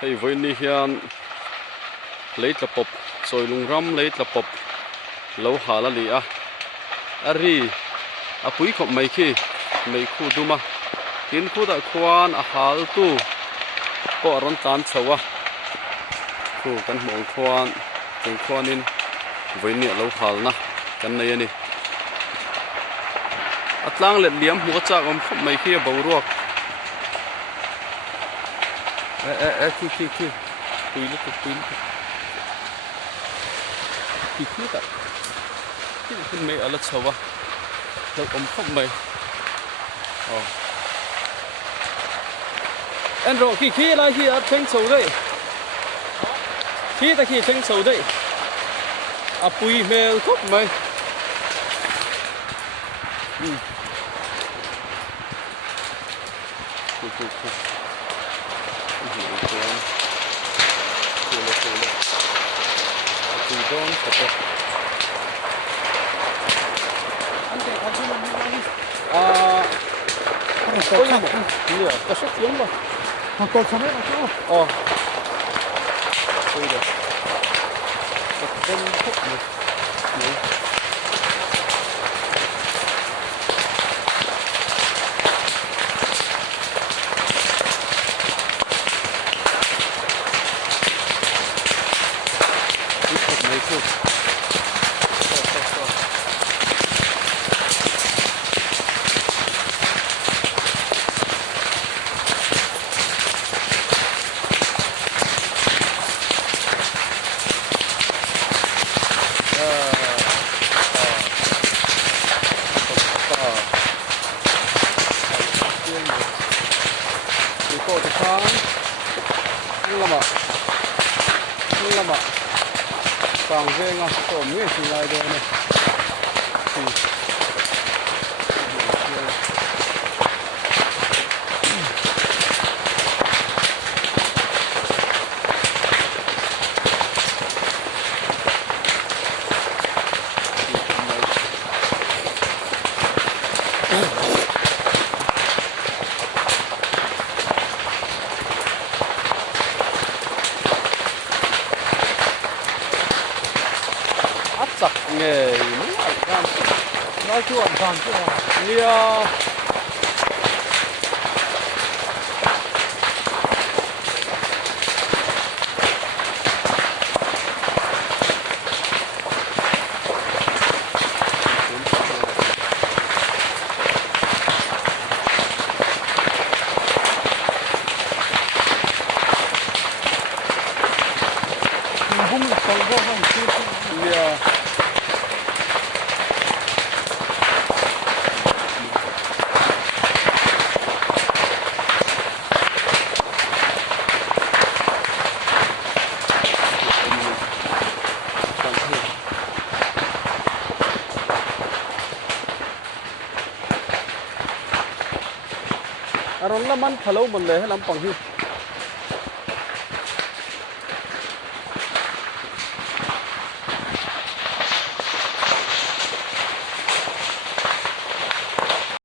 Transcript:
hei voi ni hian leitlapop soilungram leitlapop lo hala li a ari apui khop mai khi mai khu duma tin khu da khuan a hal tu ko ron tan chawa khu kan mong khuan tin khuanin voi ni lo hal na kan nei ani atlang let liam hu cha om khop mai khi bo ruak ki tui lu ki ta ki mai ala chawa lo om khop mai anh rồi khi lại khi ở trên sầu đấy khi ta khi trên sầu đấy à bùi mèo khóc mày có gì mà có xuất tiếng mà còn sao đấy mà chú đây được bên khúc này càng về ngọc tổ nghĩa thì lại được này sặc nghề nói chuồn còn chứ như bung là sầu vô không chứ aron laman phalo mon le lam pang hi